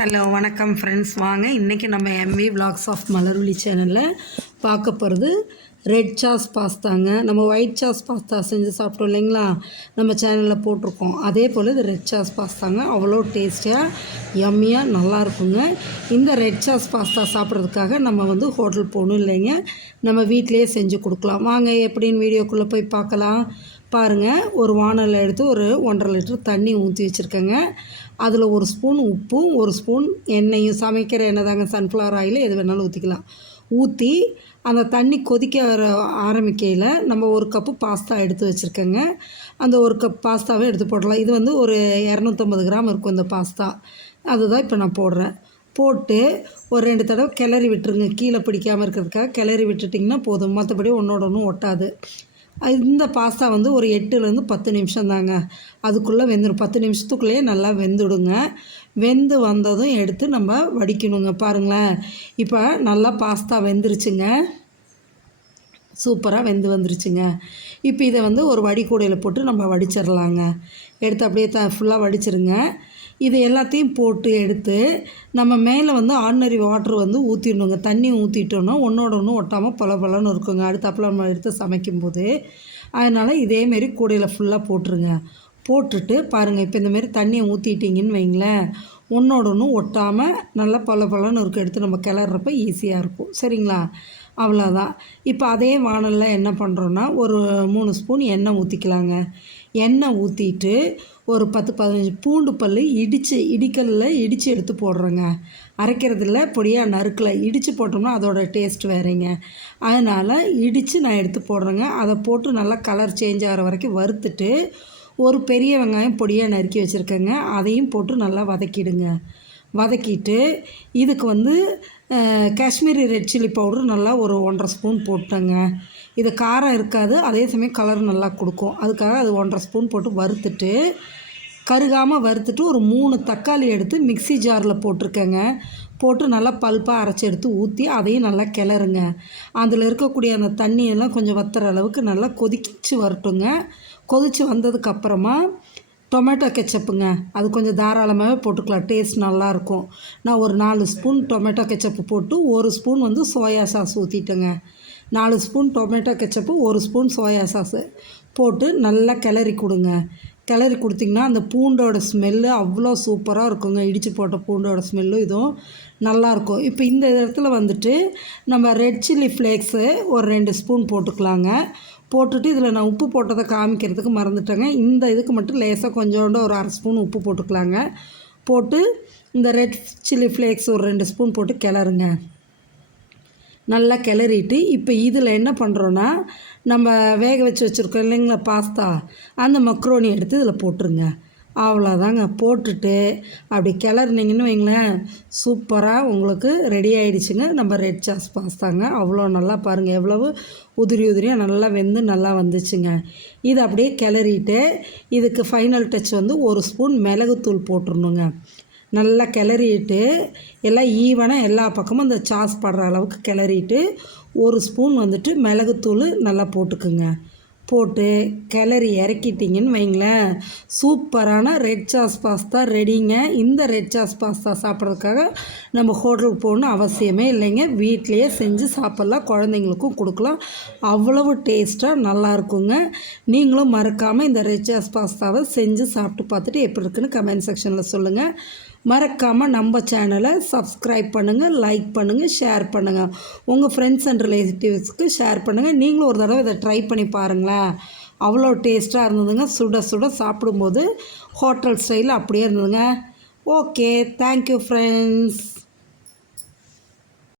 Hello வணக்கம் friends. வாங்க இன்றைக்கி நம்ம எம்வி விலாக்ஸ் ஆஃப் மலர்விழி சேனலில் பார்க்க போகிறது ரெட் சாஸ் பாஸ்தாங்க. நம்ம ஒயிட் சாஸ் பாஸ்தா செஞ்சு சாப்பிட்டோம் இல்லைங்களா, நம்ம சேனலில் போட்டிருக்கோம். அதே போல் இது ரெட் சாஸ் பாஸ்தாங்க. அவ்வளோ டேஸ்டியாக யம்மியாக நல்லாயிருக்குங்க. இந்த ரெட் சாஸ் பாஸ்தா சாப்பிட்றதுக்காக நம்ம ஹோட்டல் போகணும் இல்லைங்க, நம்ம வீட்டிலையே செஞ்சு கொடுக்கலாம். வாங்க எப்படின்னு வீடியோக்குள்ளே போய் பார்க்கலாம். பாருங்கள், ஒரு வானலில் எடுத்து ஒரு 1.5 லிட்டர் தண்ணி ஊற்றி வச்சுருக்கேங்க. அதில் ஒரு ஸ்பூன் உப்பும் ஒரு ஸ்பூன் எண்ணெயும், சமைக்கிற எண்ணெய் தாங்க, சன்ஃப்ளவர் ஆயில் எது வேணாலும் ஊற்றிக்கலாம். ஊற்றி அந்த தண்ணி கொதிக்க ஆரம்பிக்கையில் நம்ம ஒரு கப்பு பாஸ்தா எடுத்து வச்சுருக்கேங்க. அந்த ஒரு கப் பாஸ்தாவே எடுத்து போடலாம். இது ஒரு 250 கிராம் இருக்கும் இந்த பாஸ்தா. அதுதான் இப்போ நான் போடுறேன். போட்டு ஒரு 2 தடவை கிளறி விட்டுருங்க. கீழே பிடிக்காமல் இருக்கிறதுக்காக கிளறி விட்டுட்டிங்கன்னா போதும். மற்றபடி ஒன்றோட ஒன்றும் ஒட்டாது. இந்த பாஸ்தா ஒரு 8லேருந்து 10 நிமிஷம் தாங்க, அதுக்குள்ளே வெந்துடும். 10 நிமிஷத்துக்குள்ளேயே நல்லா வெந்துடுங்க. வெந்து வந்ததும் எடுத்து நம்ம வடிக்கணுங்க. பாருங்களேன், இப்போ நல்லா பாஸ்தா வெந்துருச்சுங்க, சூப்பராக வெந்து வந்துருச்சுங்க. இப்போ இதை ஒரு வடிகூடையில் போட்டு நம்ம வடிச்சிடலாங்க. எடுத்து அப்படியே ஃபுல்லாக வடிச்சிருங்க. இது எல்லாத்தையும் போட்டு எடுத்து நம்ம மேலே ஆர்டினரி வாட்ரு ஊற்றிடணுங்க. தண்ணி ஊற்றிட்டோன்னா ஒன்றோட ஒன்று ஒட்டாமல் பலன்னு இருக்குங்க அடுத்தாப்பில் நம்ம எடுத்து சமைக்கும்போது. அதனால் இதேமாரி கூடையில் ஃபுல்லாக போட்டுருங்க. போட்டுட்டு பாருங்கள், இப்போ இந்தமாரி தண்ணியை ஊற்றிட்டிங்கன்னு வைங்களேன், ஒன்றோட ஒன்று ஒட்டாமல் நல்லா பலன்னு இருக்கும். எடுத்து நம்ம கிளறப்ப ஈஸியாக இருக்கும். சரிங்களா? அவ்வளோதான். இப்போ அதே வானலில் என்ன பண்ணுறோன்னா, ஒரு 3 ஸ்பூன் எண்ணெய் ஊற்றிக்கலாங்க. எண்ணெய் ஊற்றிட்டு ஒரு 10-15 பூண்டு பல் இடிக்கல்லில் இடித்து எடுத்து போடுறேங்க. அரைக்கிறதில்ல, பொடியாக நறுக்கலை. இடித்து போட்டோம்னா அதோட டேஸ்ட் வேறேங்க. அதனால் இடித்து நான் எடுத்து போடுறேங்க. அதை போட்டு நல்லா கலர் சேஞ்ச் ஆகிற வரைக்கும் வறுத்துட்டு ஒரு பெரிய வெங்காயம் பொடியாக நறுக்கி வச்சுருக்கேங்க. அதையும் போட்டு நல்லா வதக்கிடுங்க. வதக்கிட்டு இதுக்கு காஷ்மீரி ரெட் சில்லி பவுட்ரு நல்லா ஒரு 1.5 ஸ்பூன் போட்டேங்க. இது காரம் இருக்காது, அதே சமயம் கலர் நல்லா கொடுக்கும். அதுக்காக அது 1.5 ஸ்பூன் போட்டு வறுத்துட்டு, கருகாமல் வறுத்துட்டு ஒரு 3 தக்காளி எடுத்து மிக்ஸி ஜாரில் போட்டிருக்கேங்க. போட்டு நல்லா பல்ப்பாக அரைச்சி எடுத்து ஊற்றி அதையும் நல்லா கிளறுங்க. அதில் இருக்கக்கூடிய அந்த தண்ணியெல்லாம் கொஞ்சம் வத்துற அளவுக்கு நல்லா கொதிச்சு வரட்டுங்க. கொதித்து வந்ததுக்கப்புறமா டொமேட்டோ கெச்சப்புங்க, அது கொஞ்சம் தாராளமாகவே போட்டுக்கலாம், டேஸ்ட் நல்லாயிருக்கும். நான் ஒரு 4 ஸ்பூன் டொமேட்டோ கெச்சப்பு போட்டு 1 ஸ்பூன் சோயா சாஸ் ஊற்றிட்டேங்க. 4 spoon tomato ketchup 1 spoon soya sauce போட்டு நல்லா கிளறி கொடுங்க. கிளறி கொடுத்திங்கன்னா அந்த பூண்டோட ஸ்மெல்லு அவ்வளோ சூப்பராக இருக்குங்க. இடித்து போட்ட பூண்டோட ஸ்மெல்லும் இதுவும் நல்லாயிருக்கும். இப்போ இந்த இடத்துல நம்ம ரெட் சில்லி ஃப்ளேக்ஸு ஒரு 2 ஸ்பூன் போட்டுக்கலாங்க. போட்டுட்டு இதில் நான் உப்பு போட்டதை காமிக்கிறதுக்கு மறந்துட்டேங்க. இந்த இதுக்கு மட்டும் லேசாக கொஞ்சோண்டு ஒரு 1/2 ஸ்பூன் உப்பு போட்டுக்கலாங்க. போட்டு இந்த ரெட் சில்லி ஃப்ளேக்ஸ் ஒரு 2 ஸ்பூன் போட்டு கிளறுங்க. நல்லா கிளறிட்டு இப்போ இதில் என்ன பண்ணுறோன்னா, நம்ம வேக வச்சு வச்சுருக்கோம் இல்லைங்களா பாஸ்தா, அந்த மக்ரோனி எடுத்து இதில் போட்டுருங்க. அவ்வளோதாங்க. போட்டுட்டு அப்படி கிளறினீங்கன்னு வைங்களேன், சூப்பராக உங்களுக்கு ரெடி ஆகிடுச்சுங்க நம்ம ரெட் சாஸ் பாஸ்தாங்க. அவ்வளோ நல்லா பாருங்கள், எவ்வளவு உதிரியாக நல்லா வெந்து நல்லா வந்துச்சுங்க. இது அப்படியே கிளறிட்டு இதுக்கு ஃபைனல் டச் 1 ஸ்பூன் மிளகுத்தூள் போட்டுடணுங்க. நல்லா கிளறிட்டு எல்லாம் ஈவனாக எல்லா பக்கமும் அந்த சாஸ் படுற அளவுக்கு கிளறிட்டு 1 ஸ்பூன் மிளகுத்தூள் நல்லா போட்டுக்குங்க. போட்டு கிளறி இறக்கிட்டிங்கன்னு வைங்களேன், சூப்பரான ரெட் சாஸ் பாஸ்தா ரெடிங்க. இந்த ரெட் சாஸ் பாஸ்தா சாப்பிட்றதுக்காக நம்ம ஹோட்டலுக்கு போகணுன்னு அவசியமே இல்லைங்க. வீட்டிலையே செஞ்சு சாப்பிட்லாம், குழந்தைங்களுக்கும் கொடுக்கலாம். அவ்வளவு டேஸ்ட்டாக நல்லாயிருக்குங்க. நீங்களும் மறக்காமல் இந்த ரெட் சாஸ் பாஸ்தாவை செஞ்சு சாப்பிட்டு பார்த்துட்டு எப்படி இருக்குன்னு கமெண்ட் செக்ஷனில் சொல்லுங்கள். மறக்காமல் நம்ம சேனலை சப்ஸ்கிரைப் பண்ணுங்கள், லைக் பண்ணுங்கள், ஷேர் பண்ணுங்கள். உங்கள் ஃப்ரெண்ட்ஸ் அண்ட் ரிலேட்டிவ்ஸ்க்கு ஷேர் பண்ணுங்கள். நீங்களும் ஒரு தடவை இதை ட்ரை பண்ணி பாருங்களேன். அவ்வளோ டேஸ்ட்டாக இருந்ததுங்க. சுட சுட சாப்பிடும்போது ஹோட்டல் ஸ்டைலில் அப்படியே இருந்ததுங்க. Okay, thank you friends.